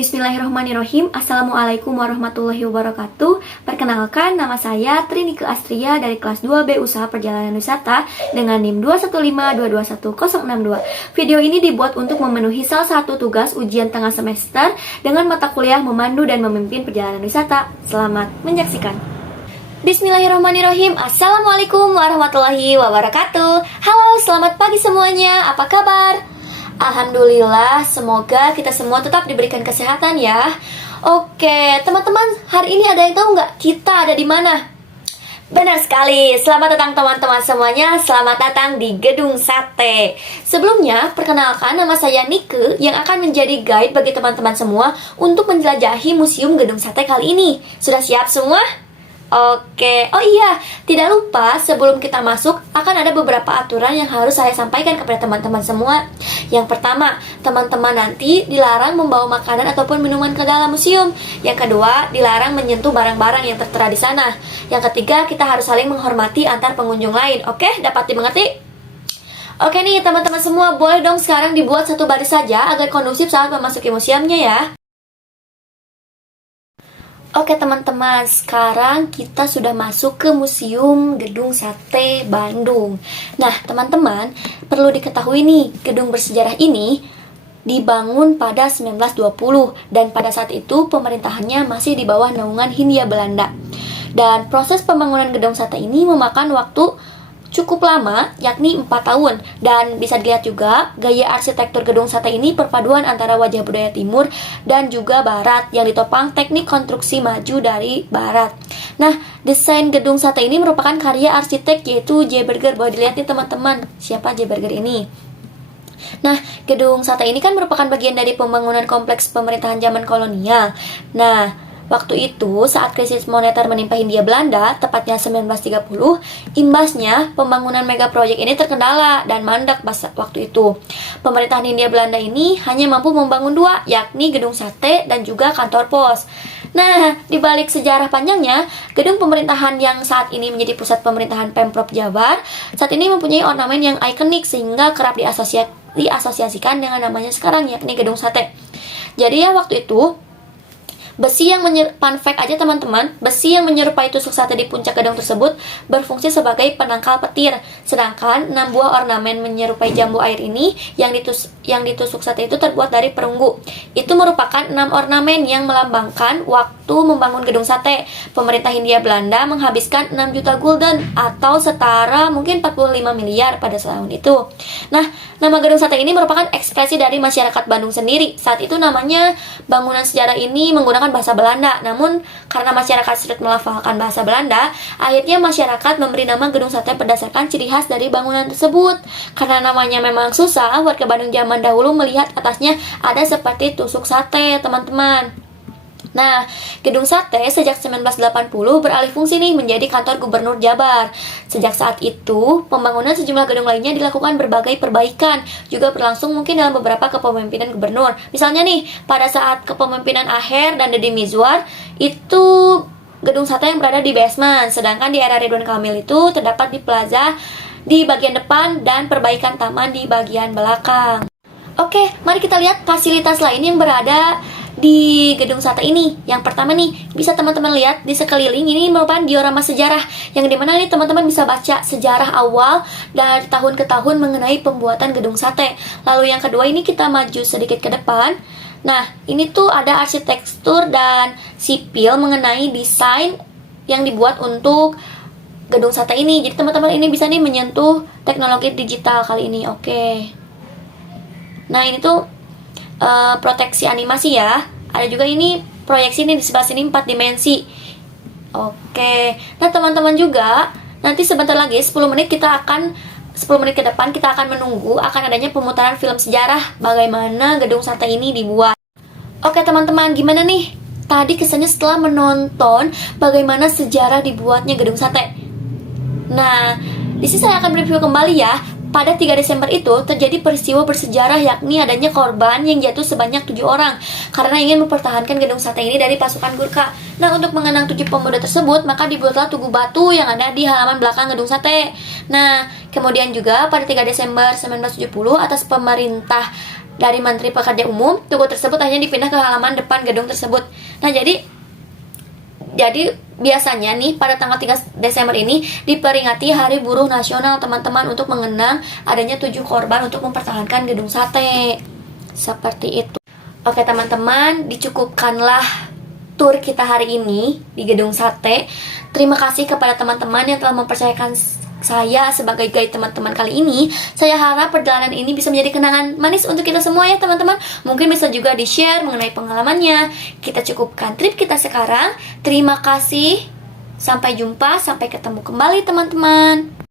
Bismillahirrahmanirrahim. Assalamualaikum warahmatullahi wabarakatuh. Perkenalkan, nama saya Trinike Astria dari kelas 2B Usaha Perjalanan Wisata dengan NIM 215221062. Video ini dibuat untuk memenuhi salah satu tugas ujian tengah semester dengan mata kuliah memandu dan memimpin perjalanan wisata. Selamat menyaksikan. Bismillahirrahmanirrahim. Assalamualaikum warahmatullahi wabarakatuh. Halo, selamat pagi semuanya. Apa kabar? Alhamdulillah, semoga kita semua tetap diberikan kesehatan ya. Oke, teman-teman, hari ini ada yang tahu nggak kita ada di mana? Benar sekali, selamat datang teman-teman semuanya. Selamat datang di Gedung Sate. Sebelumnya, perkenalkan, nama saya Nike yang akan menjadi guide bagi teman-teman semua untuk menjelajahi Museum Gedung Sate kali ini. Sudah siap semua? Oke, oh iya, tidak lupa sebelum kita masuk akan ada beberapa aturan yang harus saya sampaikan kepada teman-teman semua. Yang pertama, teman-teman nanti dilarang membawa makanan ataupun minuman ke dalam museum. Yang kedua, dilarang menyentuh barang-barang yang tertera di sana. Yang ketiga, kita harus saling menghormati antar pengunjung lain. Oke, dapat dimengerti? Oke nih teman-teman semua, boleh dong sekarang dibuat satu baris saja agar kondusif saat memasuki museumnya ya. Oke teman-teman, sekarang kita sudah masuk ke Museum Gedung Sate Bandung. Nah teman-teman, perlu diketahui nih, gedung bersejarah ini dibangun pada 1920 dan pada saat itu pemerintahannya masih di bawah naungan Hindia Belanda. Dan proses pembangunan Gedung Sate ini memakan waktu cukup lama, yakni 4 tahun. Dan bisa dilihat juga, gaya arsitektur Gedung Sate ini perpaduan antara wajah budaya timur dan juga barat yang ditopang teknik konstruksi maju dari barat. Nah, desain Gedung Sate ini merupakan karya arsitek yaitu J. Berger. Boleh dilihat nih teman-teman, siapa J. Berger ini? Nah, Gedung Sate ini kan merupakan bagian dari pembangunan kompleks pemerintahan zaman kolonial. Nah, waktu itu, saat krisis moneter menimpa Hindia Belanda, tepatnya 1930, imbasnya pembangunan mega proyek ini terkendala dan mandek waktu itu. Pemerintahan Hindia Belanda ini hanya mampu membangun 2, yakni Gedung Sate dan juga kantor pos. Nah, di balik sejarah panjangnya, gedung pemerintahan yang saat ini menjadi pusat pemerintahan Pemprov Jabar, saat ini mempunyai ornamen yang ikonik sehingga kerap diasosiasikan dengan namanya sekarang, yakni Gedung Sate. Jadi ya waktu itu, fun fact aja teman-teman, besi yang menyerupai tusuk sate di puncak gedung tersebut berfungsi sebagai penangkal petir. Sedangkan 6 buah ornamen menyerupai jambu air ini yang ditusuk sate itu terbuat dari perunggu. Itu merupakan 6 ornamen yang melambangkan waktu membangun gedung sate. Pemerintah Hindia Belanda menghabiskan 6 juta gulden atau setara mungkin 45 miliar pada tahun itu. Nah, nama gedung sate ini merupakan ekspresi dari masyarakat Bandung sendiri. Saat itu namanya bangunan sejarah ini menggunakan bahasa Belanda. Namun karena masyarakat sulit melafalkan bahasa Belanda, akhirnya masyarakat memberi nama Gedung Sate berdasarkan ciri khas dari bangunan tersebut. Karena namanya memang susah, warga Bandung zaman dahulu melihat atasnya ada seperti tusuk sate, teman-teman. Nah, Gedung Sate sejak 1980 beralih fungsi nih menjadi kantor Gubernur Jabar. Sejak saat itu, pembangunan sejumlah gedung lainnya dilakukan berbagai perbaikan, juga berlangsung mungkin dalam beberapa kepemimpinan gubernur. Misalnya nih, pada saat kepemimpinan Aher dan Deddy Mizwar, itu Gedung Sate yang berada di basement, sedangkan di era Ridwan Kamil itu terdapat di plaza di bagian depan dan perbaikan taman di bagian belakang. Oke, mari kita lihat fasilitas lain yang berada di Gedung Sate ini. Yang pertama nih, bisa teman-teman lihat di sekeliling ini merupakan diorama sejarah yang dimana nih teman-teman bisa baca sejarah awal dari tahun ke tahun mengenai pembuatan Gedung Sate. Lalu yang kedua ini kita maju sedikit ke depan. Nah, ini tuh ada arsitektur dan sipil mengenai desain yang dibuat untuk Gedung Sate ini. Jadi teman-teman ini bisa nih menyentuh teknologi digital kali ini. Oke. Nah, ini tuh proteksi animasi ya. Ada juga ini proyeksi nih di sebelah sini 4 dimensi. Oke. Nah teman-teman juga nanti sebentar lagi 10 menit ke depan kita akan menunggu akan adanya pemutaran film sejarah bagaimana Gedung Sate ini dibuat. Oke teman-teman, gimana nih tadi kesannya setelah menonton bagaimana sejarah dibuatnya Gedung Sate? Nah, di sini saya akan mereview kembali ya. Pada 3 Desember itu terjadi peristiwa bersejarah yakni adanya korban yang jatuh sebanyak 7 orang karena ingin mempertahankan Gedung Sate ini dari pasukan Gurkha. Nah, untuk mengenang 7 pemuda tersebut, maka dibuatlah tugu batu yang ada di halaman belakang Gedung Sate. Nah, kemudian juga pada 3 Desember 1970 atas pemerintah dari Menteri Pekerja Umum, tugu tersebut hanya dipindah ke halaman depan gedung tersebut. Nah, jadi biasanya nih pada tanggal 3 Desember ini diperingati Hari Buruh Nasional, teman-teman, untuk mengenang adanya 7 korban untuk mempertahankan gedung sate. Seperti itu. Oke teman-teman, dicukupkanlah tur kita hari ini di gedung sate. Terima kasih kepada teman-teman yang telah mempercayakan saya sebagai guide teman-teman kali ini. Saya harap perjalanan ini bisa menjadi kenangan manis untuk kita semua ya teman-teman. Mungkin bisa juga di-share mengenai pengalamannya. Kita cukupkan trip kita sekarang. Terima kasih. Sampai jumpa, sampai ketemu kembali teman-teman.